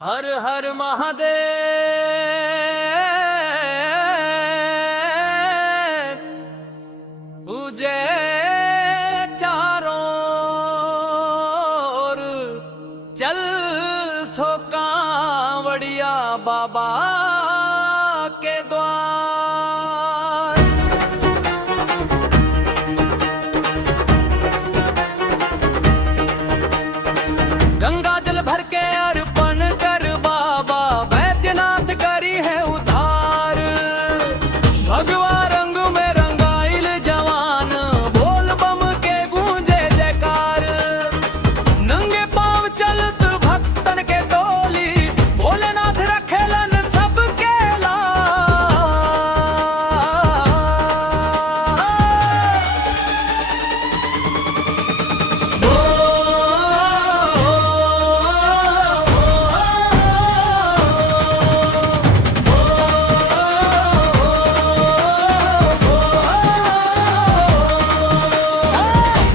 हर हर महादेव पूजे चारों ओर। चल सो कांवड़िया बाबा के द्वार। गंगा जल भर के अर्पण कर बाबा बैद्यनाथ करी है उद्धार। भगवा रंग में रंगाइल जवान बोल बम के गूंजे जयकार। नंगे पांव चलत भक्तन के टोली भोलेनाथ रखेलन सबके लाल।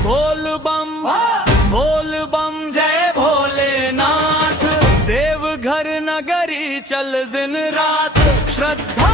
बोल बम जय भोलेनाथ। देवघर नगरी चल दिन रात श्रद्धा